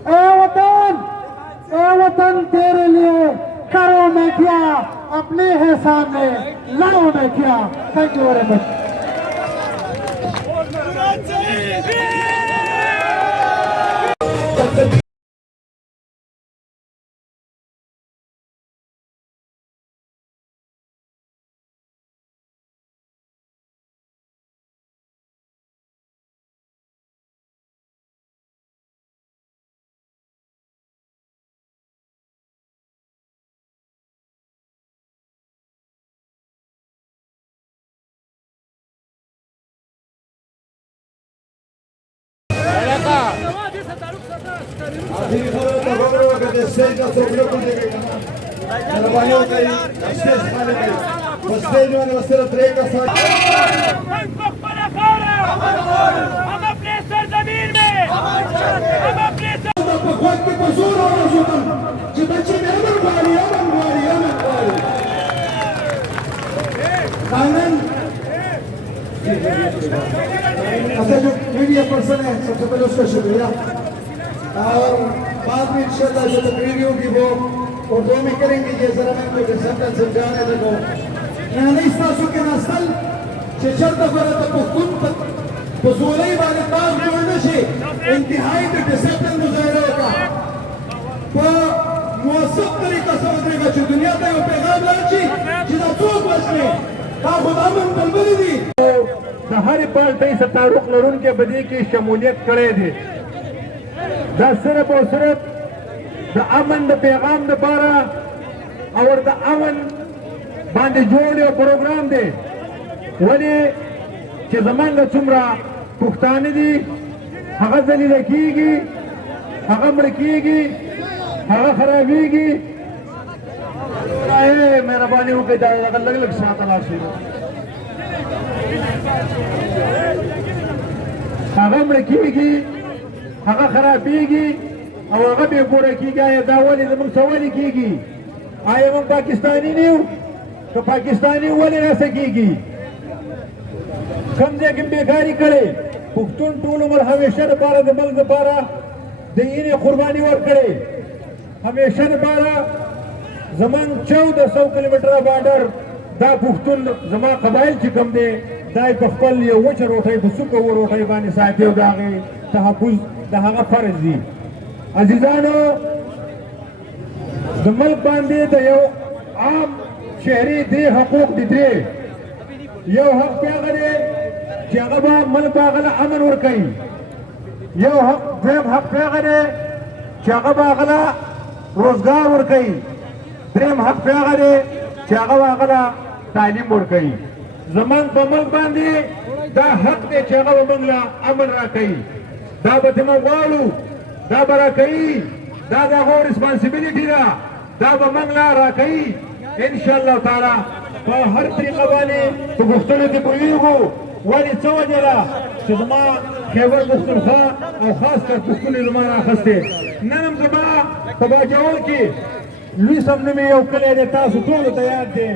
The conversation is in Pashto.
ए वतन तेरे लिए करो मैं क्या, अपने है सामने लाओ मैं क्या। Thank you very much. अच्छा जो मीडिया पर्सन है सबसे पहले उसका शुक्रिया, और बाद में इंशाल्लाह जो तकरीर होगी वो उर्दू में करेंगे। ये जरा मैं मुझे समझ समझाने लगो मैं नहीं सासू के नस्ल चर्चा करा तो पुख्तून बसूली वाले बात में होने से इंतहाई तो डिसिप्लिन मुजाहिरा होगा तो मुआसब तरीका समझने का जो दुनिया का वो पैगाम लाची जितना चौक बचने का खुदावन बलबली दी हर पार्टी से तारुक लरुन के बदी की शमूलियत करे थे। सिर्फ और सिर्फ द अमन द पैगाम द पारा और द अमन बांधे जोड़े प्रोग्राम दे वली कि जमान द चुमरा पुख्तानी दी हगा जलील कीगी हगा मड़कीगी हगा खराबीगी मेहरबानी हो के अलग अलग साथ तलाशी هغه مړ کېږي هغه خرابېږي او هغه بې ګوره کېږي. آیا دا ولې زموږ څه ولې کېږي؟ آیا موږ پاکستاني نه یو؟ که پاکستاني ولې داسې کېږي؟ کوم ځای کې بېکاري کړې پښتون ټول عمر همیشه دپاره د ملک دپاره د وینې قرباني ورکړې همیشه دپاره زموږ 1400 کیلومتره بارډر دا پښتون زما قبایل چې کوم دی دا په خپل یو وچه روټۍ په سوکه روټۍ باندې ساتي او د هغې تحفظ د هغه فرض دي. عزیزانو د ملک باندې د یو عام شهري دې حقوق دي درې. یو حق په هغه دی چې هغه به ملک هغه له امن ورکوي. یو حق دویم حق په هغه دی چې هغه به هغه له روزګار ورکوي. دریم حق په هغه دی چې هغه به هغه له تعلیم ورکوي. زمان په ملک باندې دا حق دی چې هغه به موږ له امن راکوي. دا به ته موږ غواړو دا به راکوي. دا د هغو ریسپانسیبلیټي ده دا به موږ له راکوي انشاءالله تعالی. په هر طریقه باندې په غوښتنو کې پوهېږو ولې څه وجه ده چې زما خیبر پښتونخوا او خاص کر پښتون یې زما رااخیستی. نن هم زما په باجوړ کې لوی سمنومې یو کلی دی تاسو ټولو ته یاد دی